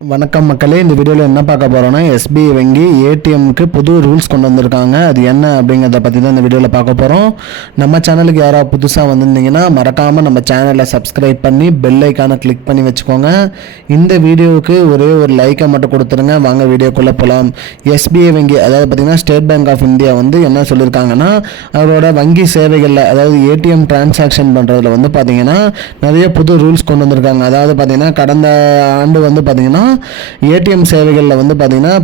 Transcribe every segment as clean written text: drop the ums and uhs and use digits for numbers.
வணக்கம் மக்களே, இந்த வீடியோவில் என்ன பார்க்க போகிறோன்னா எஸ்பிஐ வங்கி ஏடிஎம்க்கு புது ரூல்ஸ் கொண்டு வந்திருக்காங்க. அது என்ன அப்படிங்கிறத பற்றி தான் இந்த வீடியோவில் பார்க்க போகிறோம். நம்ம சேனலுக்கு யாராவது புதுசாக வந்திருந்தீங்கன்னா மறக்காமல் நம்ம சேனலை சப்ஸ்கிரைப் பண்ணி பெல் ஐக்கானை கிளிக் பண்ணி வச்சுக்கோங்க. இந்த வீடியோவுக்கு ஒரே ஒரு லைக்கை மட்டும் கொடுத்துருங்க. வாங்க வீடியோக்குள்ளே போகலாம். எஸ்பிஐ வங்கி, அதாவது பார்த்திங்கன்னா ஸ்டேட் பேங்க் ஆஃப் இந்தியா வந்து என்ன சொல்லியிருக்காங்கன்னா, அவரோட வங்கி சேவைகளில், அதாவது ஏடிஎம் டிரான்சாக்ஷன் பண்ணுறதுல வந்து பார்த்திங்கன்னா நிறைய புது ரூல்ஸ் கொண்டு வந்திருக்காங்க. அதாவது பார்த்திங்கன்னா கடந்த ஆண்டு வந்து பார்த்திங்கன்னா ஏடிஎம் சேவைகளில் வந்து பார்த்தீங்கன்னா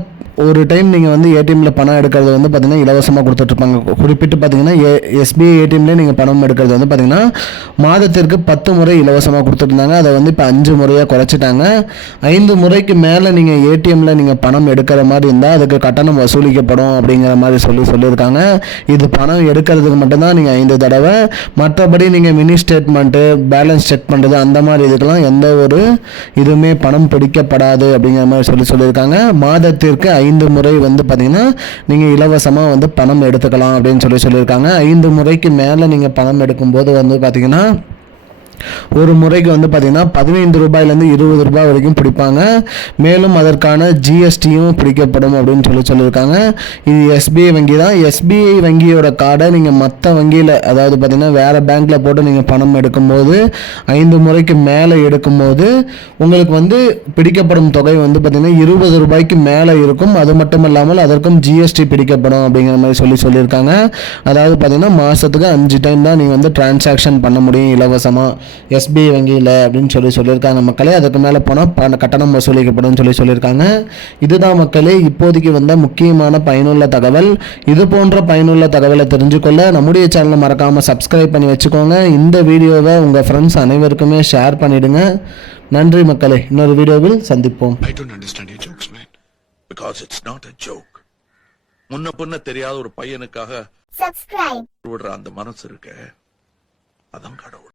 ஒரு டைம் நீங்கள் வந்து ஏடிஎம்மில் பணம் எடுக்கிறது வந்து பார்த்தீங்கன்னா இலவசமாக கொடுத்துட்ருப்பாங்க. குறிப்பிட்டு பார்த்தீங்கன்னா எஸ்பிஐ ஏடிஎம்லேயே நீங்கள் பணம் எடுக்கிறது வந்து பார்த்தீங்கன்னா மாதத்திற்கு 10 முறை இலவசமாக கொடுத்துருந்தாங்க. அதை வந்து இப்போ 5 முறையாக குறைச்சிட்டாங்க. 5 முறைக்கு மேலே நீங்கள் ஏடிஎம்மில் நீங்கள் பணம் எடுக்கிற மாதிரி இருந்தால் அதுக்கு கட்டணம் வசூலிக்கப்படும் அப்படிங்கிற மாதிரி சொல்லியிருக்காங்க. இது பணம் எடுக்கிறதுக்கு மட்டும்தான் நீங்கள் 5 தடவை, மற்றபடி நீங்கள் மினி ஸ்டேட்மெண்ட்டு, பேலன்ஸ் செக் பண்ணுறது, அந்த மாதிரி இதுக்கெல்லாம் எந்த ஒரு இதுவுமே பணம் பிடிக்கப்படாது அப்படிங்கிற மாதிரி சொல்லியிருக்காங்க. மாதத்திற்கு 5 முறை வந்து பார்த்தீங்கன்னா நீங்கள் இலவசமாக வந்து பணம் எடுத்துக்கலாம் அப்படின்னு சொல்லியிருக்காங்க. 5 முறைக்கு மேலே நீங்கள் பணம் எடுக்கும்போது வந்து பார்த்தீங்கன்னா ஒரு முறைக்கு வந்து பார்த்தீங்கன்னா 15 ரூபாயிலேருந்து 20 ரூபாய் வரைக்கும் பிடிப்பாங்க. மேலும் அதற்கான ஜிஎஸ்டியும் பிடிக்கப்படும் அப்படின்னு சொல்லியிருக்காங்க. இது எஸ்பிஐ வங்கி தான். எஸ்பிஐ வங்கியோட கார்டை நீங்கள் மற்ற வங்கியில், அதாவது பார்த்தீங்கன்னா வேறு பேங்க்கில் போட்டு நீங்கள் பணம் எடுக்கும்போது 5 முறைக்கு மேலே எடுக்கும்போது உங்களுக்கு வந்து பிடிக்கப்படும் தொகை வந்து பார்த்தீங்கன்னா 20 ரூபாய்க்கு மேலே இருக்கும். அது மட்டும் இல்லாமல் அதற்கும் ஜிஎஸ்டி பிடிக்கப்படும் அப்படிங்கிற மாதிரி சொல்லியிருக்காங்க. அதாவது பார்த்தீங்கன்னா மாதத்துக்கு 5 டைம் தான் நீங்கள் வந்து டிரான்சாக்ஷன் பண்ண முடியும் இலவசமாக எஸ்பிஐ வங்கியில் அப்படின்னு சொல்லியிருக்காங்க மக்களே. அதுக்கு மேலே போனால் கட்டணம் வசூலிக்கப்படும் சொல்லியிருக்காங்க. இதுதான் மக்களே இப்போதைக்கு வந்த முக்கியமான பயனுள்ள தகவல். இது போன்ற பயனுள்ள தகவலை தெரிஞ்சுக்கொள்ள நம்முடைய சேனலை மறக்காமல் சப்ஸ்கிரைப் பண்ணி வச்சுக்கோங்க. இந்த வீடியோவை உங்கள் ஃப்ரெண்ட்ஸ் அனைவருக்குமே ஷேர் பண்ணிடுங்க. நன்றி மக்களே, இன்னொரு வீடியோவில் சந்திப்போம். I don't understand your jokes, man. Because it's not a joke. முன்ன பின்ன தெரியாத ஒரு பையனுக்காக விடுற அந்த மனசு இருக்க, அதான் கடவுள்.